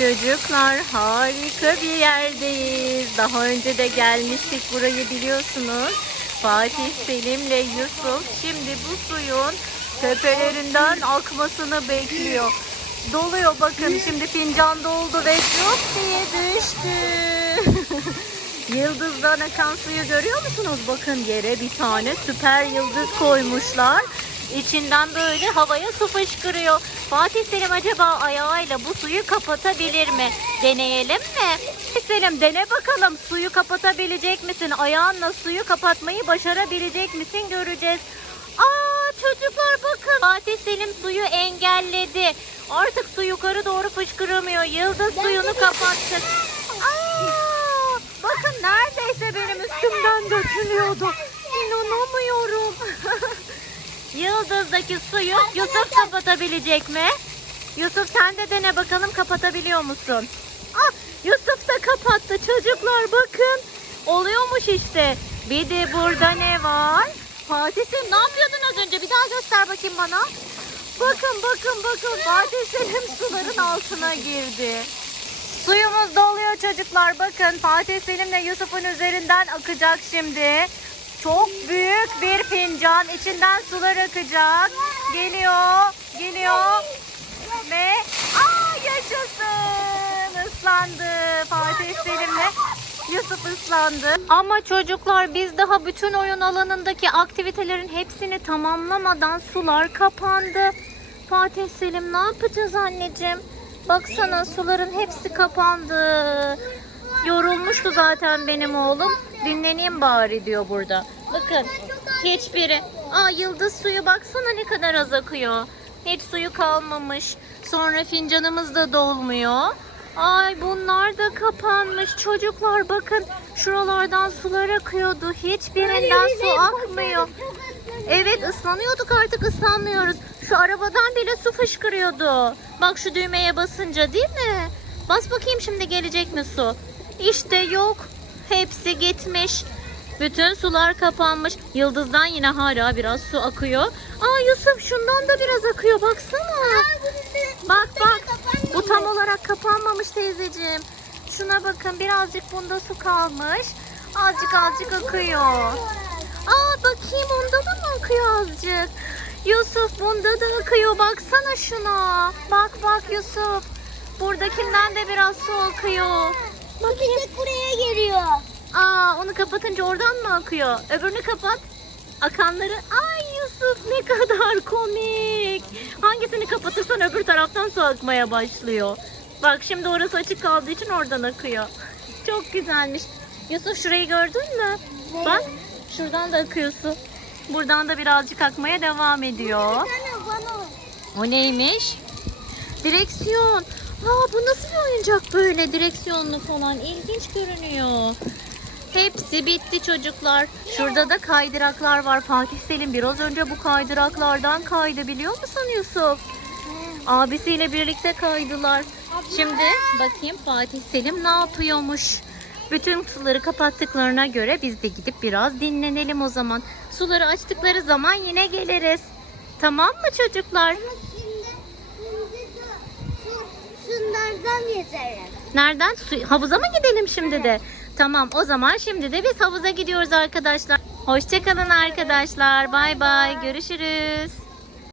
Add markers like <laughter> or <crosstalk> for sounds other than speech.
Çocuklar harika bir yerdeyiz. Daha önce de gelmiştik burayı biliyorsunuz. Fatih Selim ile Yusuf şimdi bu suyun tepelerinden akmasını bekliyor. Doluyor bakın şimdi fincan doldu ve yok diye düştü. <laughs> Yıldızdan akan suyu görüyor musunuz? Bakın yere bir tane süper yıldız koymuşlar. İçinden böyle havaya su fışkırıyor. Fatih Selim acaba ayağıyla bu suyu kapatabilir mi? Deneyelim mi? Fatih Selim dene bakalım suyu kapatabilecek misin? Ayağınla suyu kapatmayı başarabilecek misin? Göreceğiz. Aa çocuklar bakın. Fatih Selim suyu engelledi. Artık su yukarı doğru fışkıramıyor. Yıldız suyunu kapattık. Aa, bakın neredeyse benim üstümden dökülüyordu. İnanamıyorum. Yıldız'daki suyu Yusuf kapatabilecek mi? Yusuf sen de dene bakalım kapatabiliyor musun? Ah Yusuf da kapattı çocuklar bakın. Oluyormuş işte. Bir de burada ne var? Fatih Selim ne yapıyordun az önce? Bir daha göster bakayım bana. Bakın bakın bakın Fatih Selim suların altına girdi. Suyumuz doluyor çocuklar. Bakın Fatih Selim'le Yusuf'un üzerinden akacak şimdi. Çok büyük bir fincan. içinden sular akacak. Geliyor, geliyor. Ve aa yaşasın. Islandı Fatih Selim'le. Yusuf ıslandı. Ama çocuklar biz daha bütün oyun alanındaki aktivitelerin hepsini tamamlamadan sular kapandı. Fatih Selim ne yapacağız anneciğim? Baksana suların hepsi kapandı. Yorulmuştu zaten benim oğlum. Dinleneyim bari diyor burada. Bakın hiçbiri. Aa yıldız suyu baksana ne kadar az akıyor. Hiç suyu kalmamış. Sonra fincanımız da dolmuyor. Ay bunlar da kapanmış. Çocuklar bakın şuralardan sular akıyordu. Hiçbirinden su akmıyor. Evet ıslanıyorduk artık ıslanmıyoruz. Şu arabadan bile su fışkırıyordu. Bak şu düğmeye basınca değil mi? Bas bakayım şimdi gelecek mi su? İşte yok. Hepsi gitmiş. Bütün sular kapanmış. Yıldızdan yine hala biraz su akıyor. Aa Yusuf şundan da biraz akıyor baksana. Bak bak. Bu tam olarak kapanmamış teyzeciğim. Şuna bakın birazcık bunda su kalmış. Azıcık azıcık akıyor. Aa bakayım onda da mı akıyor azıcık? Yusuf bunda da akıyor baksana şuna. Bak bak Yusuf. Buradakinden de biraz su akıyor. Bakayım. Bir tek buraya geliyor. Aa onu kapatınca oradan mı akıyor? Öbürünü kapat. Akanları. Ay Yusuf ne kadar komik. Hangisini kapatırsan öbür taraftan su akmaya başlıyor. Bak şimdi orası açık kaldığı için oradan akıyor. Çok güzelmiş. Yusuf şurayı gördün mü? Bak şuradan da akıyor su. Buradan da birazcık akmaya devam ediyor. O neymiş? Direksiyon. Aa bu nasıl bir oyuncak böyle direksiyonlu falan? İlginç görünüyor. Hepsi bitti çocuklar. Şurada da kaydıraklar var. Fatih Selim biraz önce bu kaydıraklardan kaydı biliyor musun Yusuf? Abisiyle birlikte kaydılar. Şimdi bakayım Fatih Selim ne yapıyormuş? Bütün suları kapattıklarına göre biz de gidip biraz dinlenelim o zaman. Suları açtıkları zaman yine geliriz. Tamam mı çocuklar? Ama şimdi, şimdi şu, şu, şunlardan yeterim. Nereden? Su, havuza mı gidelim şimdi de? Tamam o zaman şimdi de biz havuza gidiyoruz arkadaşlar. Hoşçakalın arkadaşlar. Bay bay. Görüşürüz.